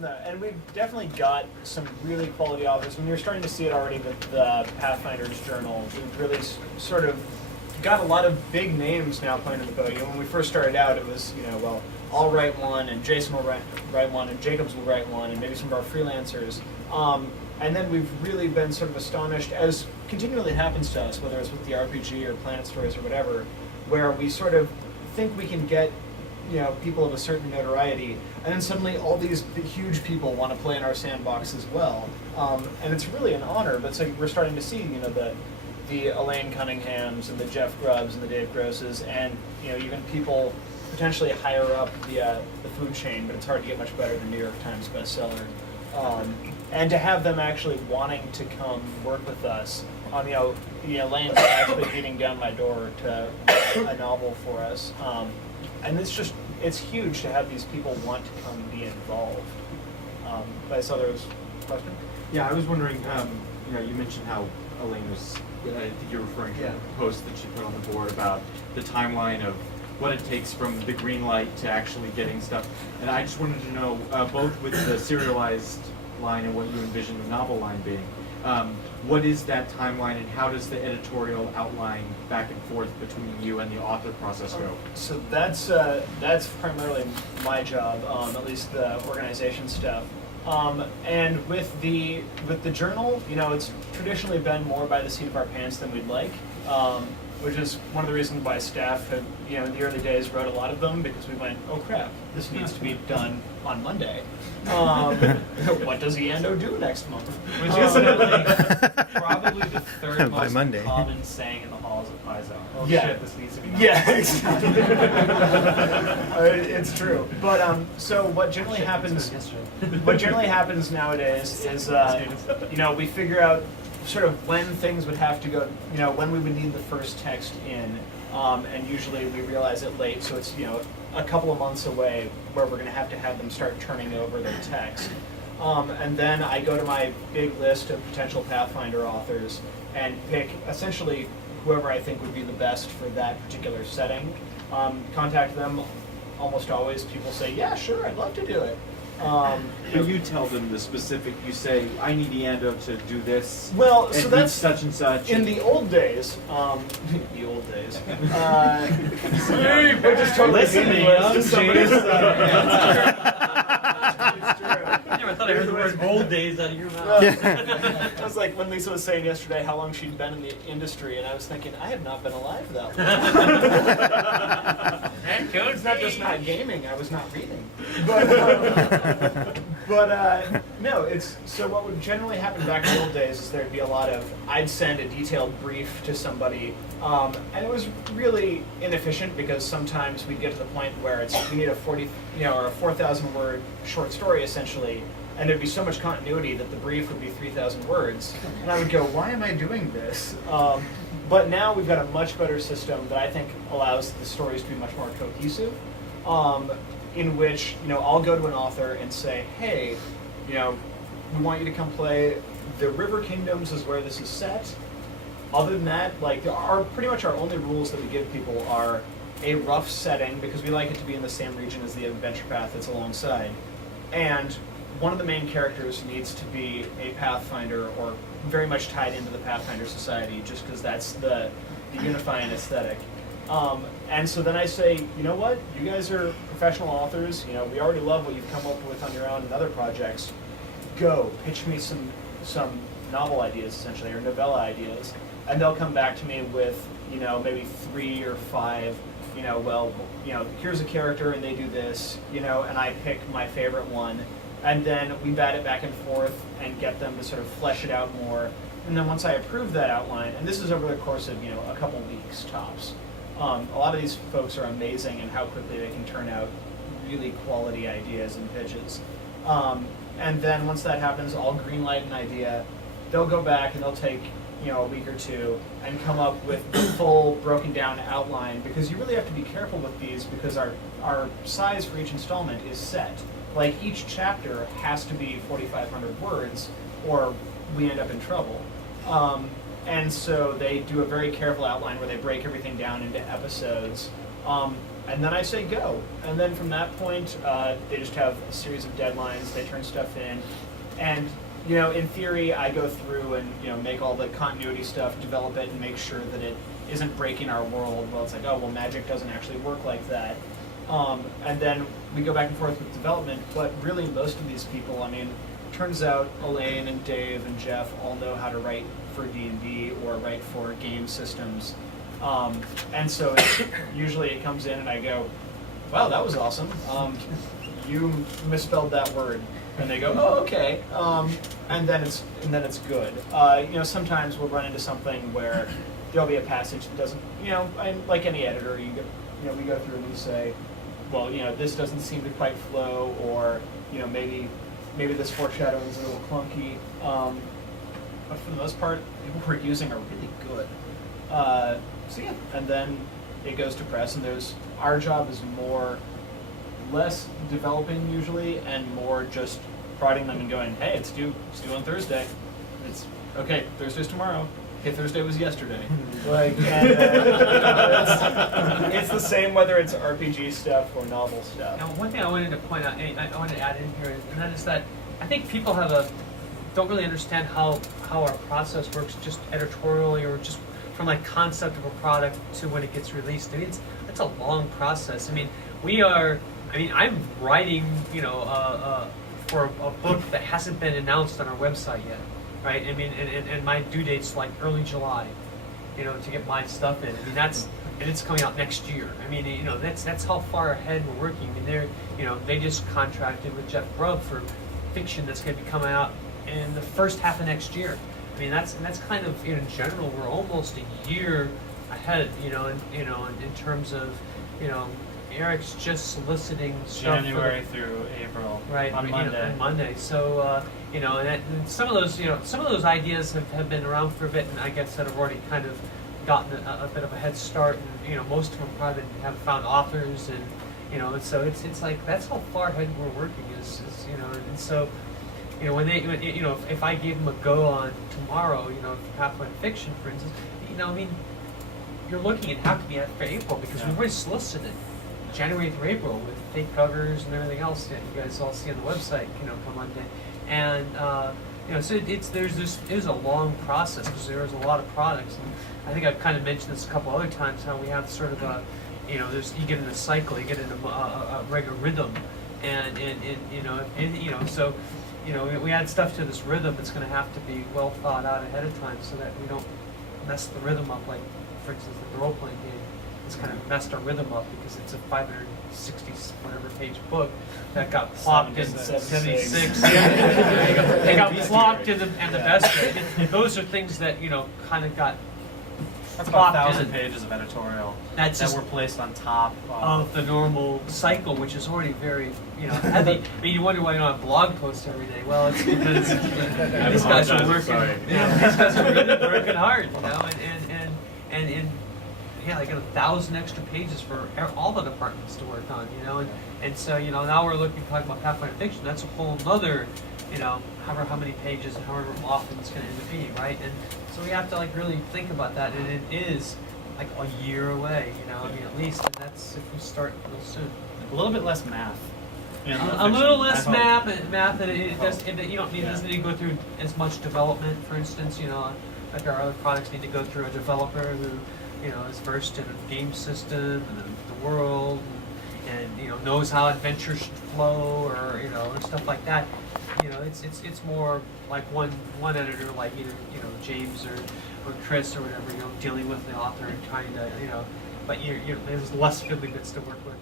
No, and we've definitely got some really quality authors. When you're starting to see it already with the Pathfinder's Journal, we've really sort of got a lot of big names now playing in the boat. You know, when we first started out, it was, well, I'll write one, and Jason will write one, and Jacobs will write one, and maybe some of our freelancers. And then we've really been sort of astonished, as continually happens to us, whether it's with the RPG or Planet Stories or whatever, where we sort of think we can get people of a certain notoriety, and then suddenly all these huge people want to play in our sandbox as well. And it's really an honor, but so we're starting to see, the Elaine Cunninghams and the Jeff Grubbs and the Dave Grosses, and even people potentially higher up the food chain, but it's hard to get much better than New York Times bestseller. And to have them actually wanting to come work with us on Elaine's actually beating down my door to write a novel for us. And it's huge to have these people want to come be involved. But I saw there was a question? Yeah, I was wondering, you mentioned how Elaine was, I think you're referring to a post that she put on the board about the timeline of what it takes from the green light to actually getting stuff. And I just wanted to know, both with the serialized line and what you envision the novel line being, what is that timeline, and how does the editorial outline back and forth between you and the author process go? So that's primarily my job, at least the organization stuff. And with the journal, it's traditionally been more by the seat of our pants than we'd like, which is one of the reasons why staff had, in the early days wrote a lot of them, because we went, oh crap, this needs to be done on Monday. What does Iando do next month? Which is probably the third By most Monday. common saying in the halls of Paizo. Oh Yeah. shit, this needs to be done. Yeah, exactly. It's true. But so what generally happens? What generally happens nowadays is we figure out sort of when things would have to go. When we would need the first text in, and usually we realize it late, so it's a couple of months away where we're going to have them start turning over their text. And then I go to my big list of potential Pathfinder authors and pick essentially whoever I think would be the best for that particular setting. Contact them. Almost always people say, yeah, sure, I'd love to do it. But you tell them the specific, you say, I need Iando to do this, Well, and so that's such and such. in the old days. The old days. We're just totally Listening, meaningless to somebody. I never thought I heard the word old days out of your mouth. It was like when Lisa was saying yesterday how long she'd been in the industry, and I was thinking, I have not been alive that long. It's not just not gaming, I was not reading. But no, so what would generally happen back in the old days is there'd be a lot of, I'd send a detailed brief to somebody, and it was really inefficient because sometimes we'd get to the point where we need a 4,000 word short story essentially, and there'd be so much continuity that the brief would be 3,000 words, and I would go, why am I doing this? But now we've got a much better system that I think allows the stories to be much more cohesive, in which I'll go to an author and say, hey, we want you to come play. The River Kingdoms is where this is set. Other than that, pretty much our only rules that we give people are a rough setting, because we like it to be in the same region as the adventure path that's alongside, and one of the main characters needs to be a Pathfinder or very much tied into the Pathfinder Society, just because that's the unifying aesthetic. And so then I say, you know what? You guys are professional authors. We already love what you've come up with on your own and other projects. Go pitch me some novel ideas, essentially, or novella ideas, and they'll come back to me with maybe 3 or 5. Here's a character and they do this, and I pick my favorite one. And then we bat it back and forth and get them to sort of flesh it out more. And then once I approve that outline, and this is over the course of a couple weeks tops, a lot of these folks are amazing in how quickly they can turn out really quality ideas and pitches. And then once that happens, I'll greenlight an idea. They'll go back and they'll take a week or two and come up with the full broken down outline, because you really have to be careful with these, because our size for each installment is set. Like, each chapter has to be 4,500 words or we end up in trouble. And so they do a very careful outline where they break everything down into episodes. and then I say go. And then from that point, they just have a series of deadlines. They turn stuff in, and in theory, I go through and make all the continuity stuff, develop it, and make sure that it isn't breaking our world. Well, it's like, oh, well, magic doesn't actually work like that. And then we go back and forth with development. But really, most of these people, turns out Elaine and Dave and Jeff all know how to write for D&D or write for game systems. And so usually it comes in and I go, wow, that was awesome. You misspelled that word. And they go, oh, okay. And then it's good. Sometimes we'll run into something where there'll be a passage that doesn't, like any editor, we go through and we say, well, this doesn't seem to quite flow, or maybe this foreshadowing is a little clunky. But for the most part, people we're using are really good. So yeah, and then it goes to press, and our job is less developing usually, and more just prodding them and going, hey, it's due on Thursday. It's okay, Thursday's tomorrow. Hey, Thursday was yesterday. It's the same whether it's RPG stuff or novel stuff. Now, one thing I wanted to point out, I wanted to add in here, and that is that I think people don't really understand how our process works, just editorially or just from concept of a product to when it gets released. It's a long process. I'm writing, for a book that hasn't been announced on our website yet, right? And my due date's early July, to get my stuff in. And it's coming out next year. That's how far ahead we're working. They just contracted with Jeff Grubb for fiction that's going to be coming out in the first half of next year. That's kind of, in general, we're almost a year ahead, in terms of, Erik's just soliciting stuff January through April, right, on Monday. On Monday. So, and some of those ideas have been around for a bit, and I guess that have already kind of gotten a bit of a head start. And most of them probably have found authors, and so it's that's how far ahead we're working. And so. When if I gave them a go on tomorrow, Pathfinder Fiction, for instance, you're looking at have to be after April because we've already solicited January through April with fake covers and everything else that you guys all see on the website, come Monday, and so it is a long process because there's a lot of products, and I think I've kind of mentioned this a couple other times how we have sort of a, you get in a cycle, you get in a regular rhythm, and so. We add stuff to this rhythm that's going to have to be well thought out ahead of time so that we don't mess the rhythm up. Like, for instance, the role-playing game has kind of messed our rhythm up because it's a 560 whatever page book that got plopped in 76. It got plopped in the best way. Those are things that kind of got. That's about 1,000 pages of editorial that were placed on top of the normal cycle, which is already very, heavy. You wonder why you don't have blog posts every day. Well, it's because these guys are working. These guys are really working hard, and I got 1,000 extra pages for all the departments to work on, and so now we're talking about Pathfinder Fiction. That's a whole other, however how many pages and however often it's going to end up being, right? And so we have to really think about that, and it is a year away, at least, and that's if we start real soon. A little bit less math. A little less math, and it doesn't need to go through as much development. For instance, like our other products need to go through a developer who, is versed in a game system and the world, and knows how adventures should flow, or stuff like that. It's more like one editor, like either James or Chris or whatever, dealing with the author and trying to but there's less fiddly bits to work with.